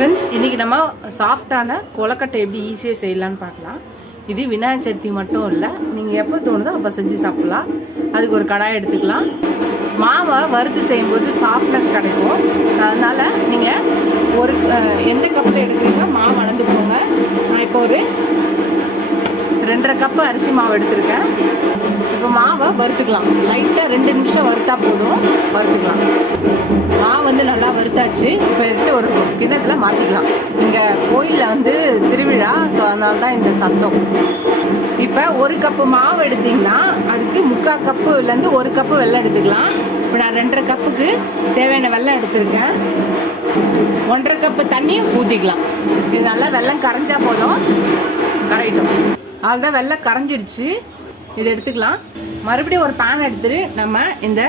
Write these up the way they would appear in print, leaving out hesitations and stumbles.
Friends, இன்றைக்கி நம்ம சாஃப்டான கொலக்கட்டை எப்படி ஈஸியாக செய்யலான்னு பார்க்கலாம். இது விநாயகர் சதுர்த்தி மட்டும் இல்லை, நீங்கள் எப்போ தோணுதோ அப்போ செஞ்சு சாப்பிட்லாம். அதுக்கு ஒரு கடாய் எடுத்துக்கலாம். மாவை வறுத்து செய்யும்போது சாஃப்ட்னஸ் கிடைக்கும். ஸோ அதனால் நீங்கள் ஒரு எந்த கப்பில் எடுக்கிறீங்களோ மாவு அளந்துக்கோங்க. நான் இப்போ ஒரு 2.5 கப்பு அரிசி மாவு எடுத்துருக்கேன். இப்போ மாவை வறுத்துக்கலாம். லைட்டாக 2 நிமிஷம் வறுத்தா போதும், வறுத்துக்கலாம். மாவு வந்து நல்லா வறுத்தாச்சு. இப்போ எடுத்து ஒரு கிண்ணத்தில் மாற்றிக்கலாம். இங்கே கோயிலில் திருவிழா, ஸோ அதனால தான் இந்த சத்தம். இப்போ 1 கப்பு மாவு எடுத்திங்கன்னா அதுக்கு 3/4 கப்புலேருந்து 1 கப்பு வெல்லம் எடுத்துக்கலாம். இப்போ நான் 2.5 கப்புக்கு தேவையான வெல்லம் எடுத்துருக்கேன். 1.5 கப்பு தண்ணி ஊற்றிக்கலாம். இது நல்லா வெல்லம் கரைஞ்சா போதும், கரையிட்டோம். அதுதான் வெல்லம் கரைஞ்சிடுச்சு. இதை எடுத்துக்கலாம். மறுபடியும் ஒரு பேன் எடுத்துட்டு நம்ம இந்த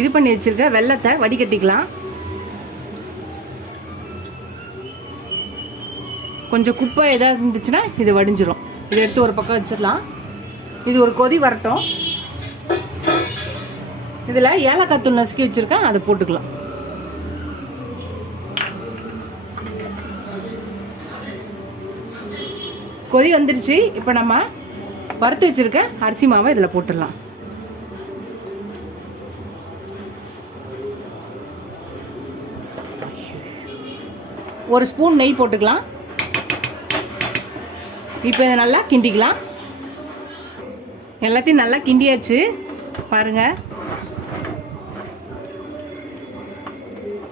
இது பண்ணி வச்சிருக்க வெல்லத்தை வடிகட்டிக்கலாம். கொஞ்சம் குப்பை ஏதாவது இருந்துச்சுன்னா இது வடிஞ்சிரும். இதை எடுத்து ஒரு பக்கம் வச்சிடலாம். இது ஒரு கொதி வரட்டும். இதில் ஏலக்காய் தூள் நசுக்கி வச்சிருக்கேன், அதை போட்டுக்கலாம். கொதி வந்துருச்சு. இப்போ நம்ம வறுத்து வச்சிருக்க அரிசி மாவை இதில் போட்டுடலாம். ஒரு ஸ்பூன் நெய் போட்டுக்கலாம். இப்போ இதை நல்லா கிண்டிக்கலாம். எல்லாத்தையும் நல்லா கிண்டியாச்சு பாருங்க.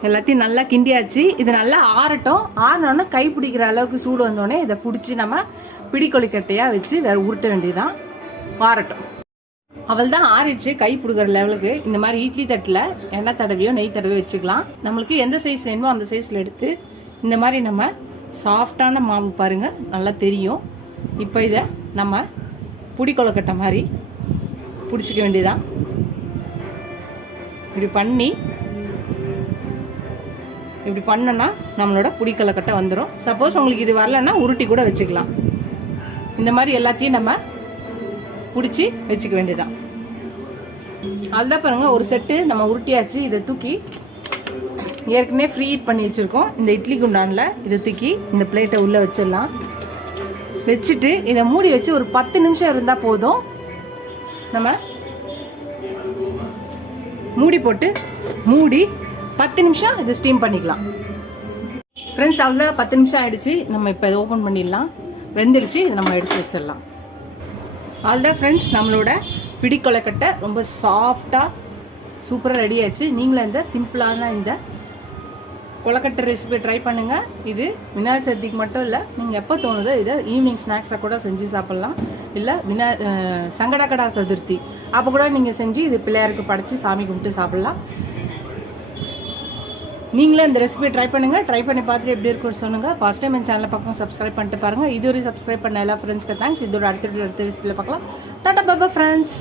எல்லாத்தையும் நல்லா கிண்டியாச்சு. இது நல்லா ஆறட்டும். ஆறினோன்னா கை பிடிக்கிற அளவுக்கு சூடு வந்தோடனே இதை பிடிச்சி நம்ம பிடி கொழுக்கட்டையாக வச்சு வேறு உருட்ட வேண்டியதான். ஆறட்டும். அவள் தான் ஆறிடுச்சு. கை பிடிக்கிற லெவலுக்கு இந்த மாதிரி இட்லி தட்டில் எண்ணெய் தடவியோ நெய் தடவியோ வச்சுக்கலாம். நம்மளுக்கு எந்த சைஸ் வேணுமோ அந்த சைஸில் எடுத்து இந்த மாதிரி நம்ம சாஃப்டான மாவு பாருங்கள், நல்லா தெரியும். இப்போ இதை நம்ம பிடி கொழுக்கட்டை மாதிரி பிடிச்சிக்க வேண்டியதான். இப்படி பண்ணோன்னா நம்மளோட பிடி கொழுக்கட்டை வந்துடும். சப்போஸ் உங்களுக்கு இது வரலன்னா உருட்டி கூட வச்சுக்கலாம். இந்த மாதிரி எல்லாத்தையும் நம்ம பிடிச்சி வச்சுக்க வேண்டியதான். அதுதான் பாருங்க, ஒரு செட்டு நம்ம உருட்டியாச்சு. இதை தூக்கி ஏற்கனவே ஃப்ரீ ஹீட் பண்ணி வச்சுருக்கோம். இந்த இட்லி குண்டானில் இதை தூக்கி இந்த பிளேட்டை உள்ளே வச்சிடலாம். வச்சுட்டு இதை மூடி வச்சு ஒரு 10 நிமிஷம் இருந்தால் போதும். நம்ம மூடி போட்டு 10 நிமிஷம் இதை ஸ்டீம் பண்ணிக்கலாம். ஃப்ரெண்ட்ஸ், அவ்வளோ 10 நிமிஷம் ஆயிடுச்சு. நம்ம இப்போ இதை ஓப்பன் பண்ணிடலாம். வெந்துடுச்சு. இதை நம்ம எடுத்து வச்சிடலாம். அவ்வளோதான் ஃப்ரெண்ட்ஸ், நம்மளோட பிடி கொழுக்கட்டை ரொம்ப சாஃப்டாக சூப்பராக ரெடி ஆயிடுச்சு. நீங்களும் இந்த சிம்பிளான இந்த கொழுக்கட்டை ரெசிபி ட்ரை பண்ணுங்கள். இது விநாயகர் சதுர்த்திக்கு மட்டும் இல்லை, நீங்கள் எப்போ தோணுதோ இதை ஈவினிங் ஸ்நாக்ஸாக கூட செஞ்சு சாப்பிட்லாம். இல்லை சங்கடகடா சதுர்த்தி அப்போ கூட நீங்கள் செஞ்சு இது பிள்ளையாருக்கு படைச்சி சாமி கும்பிட்டு சாப்பிட்லாம். நீங்களும் இந்த ரெசிபி ட்ரை பண்ணுங்கள். ட்ரை பண்ணி பார்த்துட்டு எப்படி இருக்குன்னு சொல்லுங்கள். ஃபர்ஸ்ட் டைம் என் சேனலை பக்கம் சப்ஸ்கிரைப் பண்ணிட்டு பாருங்கள். இதுவரை சப்ஸ்கிரைப் பண்ண எல்லா ஃப்ரெண்ட்ஸ்க்கு தேங்க்ஸ். இதோட அடுத்த ரெசிபியில் பார்க்கலாம். டாடா பாபா ஃப்ரெண்ட்ஸ்.